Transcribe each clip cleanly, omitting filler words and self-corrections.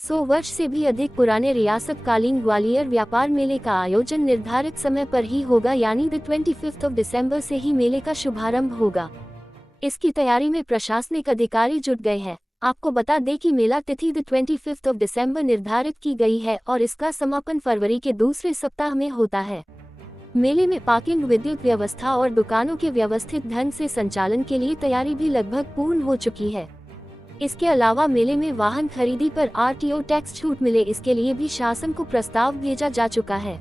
100 वर्ष से भी अधिक पुराने रियासत कालीन ग्वालियर व्यापार मेले का आयोजन निर्धारित समय पर ही होगा, यानी 25 दिसंबर से ही मेले का शुभारंभ होगा। इसकी तैयारी में प्रशासनिक अधिकारी जुट गए हैं। आपको बता दें कि मेला तिथि 25 दिसंबर निर्धारित की गई है और इसका समापन फरवरी के दूसरे सप्ताह में होता है। मेले में पार्किंग, विद्युत व्यवस्था और दुकानों के व्यवस्थित ढंग से संचालन के लिए तैयारी भी लगभग पूर्ण हो चुकी है। इसके अलावा मेले में वाहन खरीदी पर आरटीओ टैक्स छूट मिले, इसके लिए भी शासन को प्रस्ताव भेजा जा चुका है।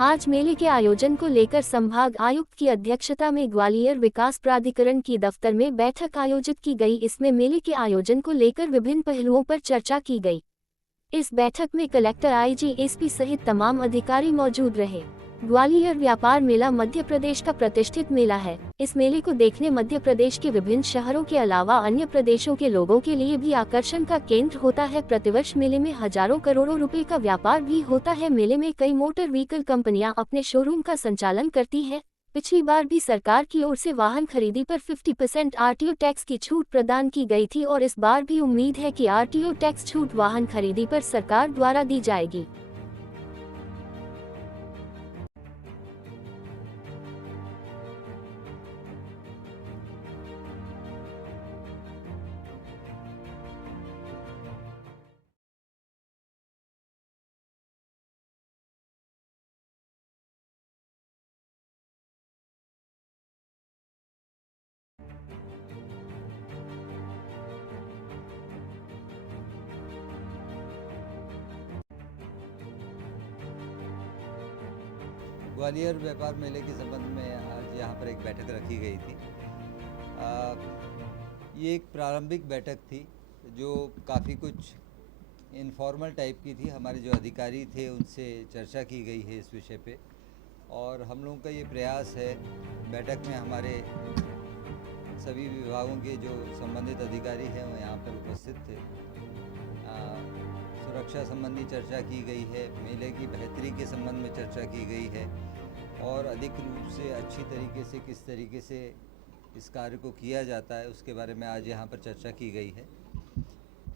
आज मेले के आयोजन को लेकर संभाग आयुक्त की अध्यक्षता में ग्वालियर विकास प्राधिकरण की दफ्तर में बैठक आयोजित की गई। इसमें मेले के आयोजन को लेकर विभिन्न पहलुओं पर चर्चा की गई। इस बैठक में कलेक्टर, आईजी, एसपी सहित तमाम अधिकारी मौजूद रहे। ग्वालियर व्यापार मेला मध्य प्रदेश का प्रतिष्ठित मेला है। इस मेले को देखने मध्य प्रदेश के विभिन्न शहरों के अलावा अन्य प्रदेशों के लोगों के लिए भी आकर्षण का केंद्र होता है। प्रतिवर्ष मेले में हजारों करोड़ों रुपए का व्यापार भी होता है। मेले में कई मोटर व्हीकल कंपनियां अपने शोरूम का संचालन करती है। पिछली बार भी सरकार की ओर से वाहन खरीदी पर 50% आरटीओ टैक्स की छूट प्रदान की गई थी और इस बार भी उम्मीद है कि आरटीओ टैक्स छूट वाहन खरीदी पर सरकार द्वारा दी जाएगी। ग्वालियर व्यापार मेले के संबंध में आज यहाँ पर एक बैठक रखी गई थी। ये एक प्रारंभिक बैठक थी जो काफ़ी कुछ इनफॉर्मल टाइप की थी। हमारे जो अधिकारी थे उनसे चर्चा की गई है इस विषय पे और हम लोगों का ये प्रयास है। बैठक में हमारे सभी विभागों के जो संबंधित अधिकारी हैं वो यहाँ पर उपस्थित थे। सुरक्षा संबंधी चर्चा की गई है, मेले की बेहतरी के संबंध में चर्चा की गई है और अधिक रूप से अच्छी तरीके से किस तरीके से इस कार्य को किया जाता है उसके बारे में आज यहाँ पर चर्चा की गई है।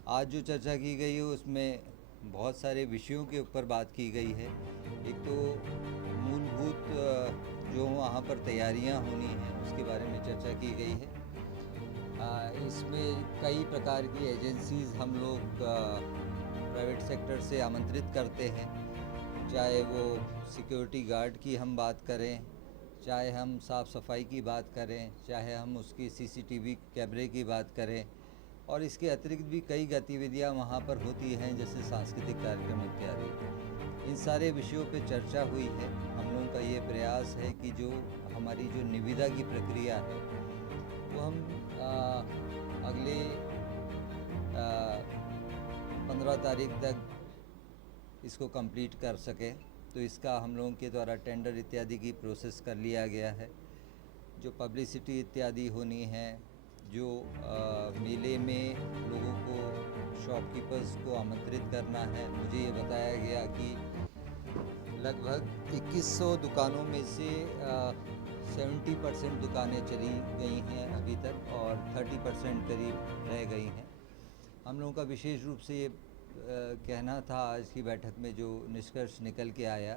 आज जो चर्चा की गई है उसमें बहुत सारे विषयों के ऊपर बात की गई है। एक तो मूलभूत जो वहाँ पर तैयारियाँ होनी हैं उसके बारे में चर्चा की गई है। इसमें कई प्रकार की एजेंसीज़ हम लोग प्राइवेट सेक्टर से आमंत्रित करते हैं, चाहे वो सिक्योरिटी गार्ड की हम बात करें, चाहे हम साफ़ सफाई की बात करें, चाहे हम उसकी सीसीटीवी कैमरे की बात करें और इसके अतिरिक्त भी कई गतिविधियां वहां पर होती हैं जैसे सांस्कृतिक कार्यक्रम इत्यादि। इन सारे विषयों पे चर्चा हुई है। हम लोगों का ये प्रयास है कि जो हमारी जो निविदा की प्रक्रिया है वो हम अगले 15 तारीख तक इसको कंप्लीट कर सकें। तो इसका हम लोगों के द्वारा टेंडर इत्यादि की प्रोसेस कर लिया गया है। जो पब्लिसिटी इत्यादि होनी है, जो मेले में लोगों को, शॉपकीपर्स को आमंत्रित करना है, मुझे ये बताया गया कि लगभग 2100 दुकानों में से 70% दुकानें चली गई हैं अभी तक और 30% करीब रह गई हैं। हम लोगों का विशेष रूप से ये कहना था आज की बैठक में, जो निष्कर्ष निकल के आया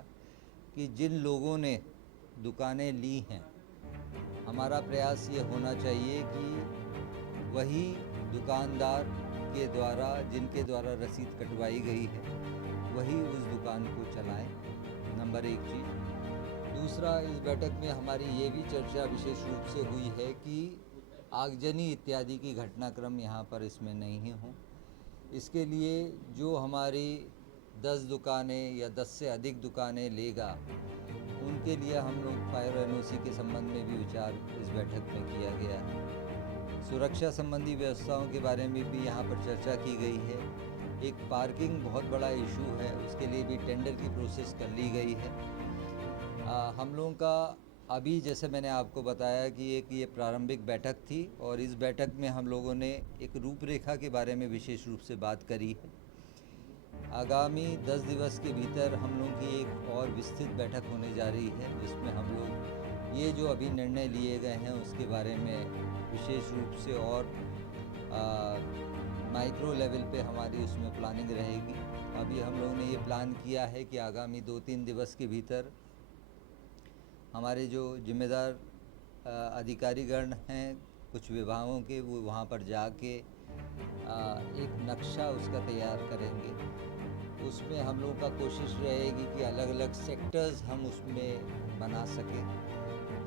कि जिन लोगों ने दुकानें ली हैं, हमारा प्रयास ये होना चाहिए कि वही दुकानदार के द्वारा, जिनके द्वारा रसीद कटवाई गई है, वही उस दुकान को चलाएं। नंबर एक चीज़। दूसरा, इस बैठक में हमारी ये भी चर्चा विशेष रूप से हुई है कि आगजनी इत्यादि की घटनाक्रम यहाँ पर इसमें नहीं हो। इसके लिए जो हमारी 10 दुकानें या 10 से अधिक दुकानें लेगा, उनके लिए हम लोग फायर एनओसी के संबंध में भी विचार इस बैठक में किया गया है। सुरक्षा संबंधी व्यवस्थाओं के बारे में भी यहाँ पर चर्चा की गई है। एक पार्किंग बहुत बड़ा इशू है, उसके लिए भी टेंडर की प्रोसेस कर ली गई है। हम लोगों का अभी, जैसे मैंने आपको बताया कि एक ये प्रारंभिक बैठक थी और इस बैठक में हम लोगों ने एक रूपरेखा के बारे में विशेष रूप से बात करी है। आगामी 10 दिवस के भीतर हम लोगों की एक और विस्तृत बैठक होने जा रही है जिसमें हम लोग ये जो अभी निर्णय लिए गए हैं उसके बारे में विशेष रूप से और माइक्रो लेवल पे हमारी उसमें प्लानिंग रहेगी। अभी हम लोगों ने ये प्लान किया है कि आगामी 2-3 दिवस के भीतर हमारे जो जिम्मेदार अधिकारीगण हैं कुछ विभागों के, वो वहाँ पर जाके एक नक्शा उसका तैयार करेंगे। उसमें हम लोगों का कोशिश रहेगी कि अलग अलग सेक्टर्स हम उसमें बना सकें।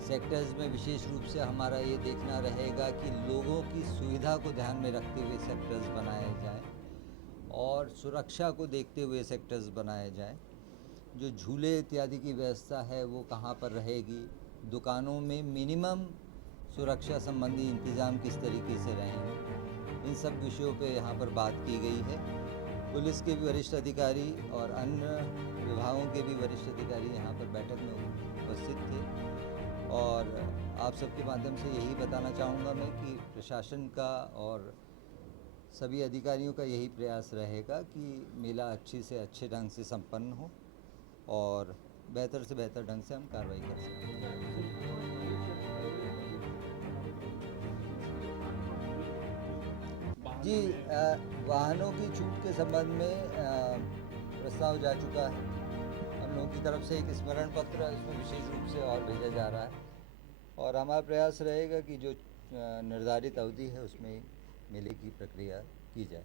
सेक्टर्स में विशेष रूप से हमारा ये देखना रहेगा कि लोगों की सुविधा को ध्यान में रखते हुए सेक्टर्स बनाए जाएं और सुरक्षा को देखते हुए सेक्टर्स बनाए जाएं। जो झूले इत्यादि की व्यवस्था है वो कहाँ पर रहेगी, दुकानों में मिनिमम सुरक्षा संबंधी इंतज़ाम किस तरीके से रहेंगे, इन सब विषयों पे यहाँ पर बात की गई है। पुलिस के भी वरिष्ठ अधिकारी और अन्य विभागों के भी वरिष्ठ अधिकारी यहाँ पर बैठक में उपस्थित थे और आप सबके माध्यम से यही बताना चाहूँगा मैं कि प्रशासन का और सभी अधिकारियों का यही प्रयास रहेगा कि मेला अच्छे से अच्छे ढंग से संपन्न हो और बेहतर से बेहतर ढंग से हम कार्रवाई कर सकें। जी, वाहनों की छूट के संबंध में प्रस्ताव जा चुका है। हम लोगों की तरफ से एक स्मरण पत्र इसमें विशेष रूप से और भेजा जा रहा है और हमारा प्रयास रहेगा कि जो निर्धारित अवधि है उसमें मेले की प्रक्रिया की जाए।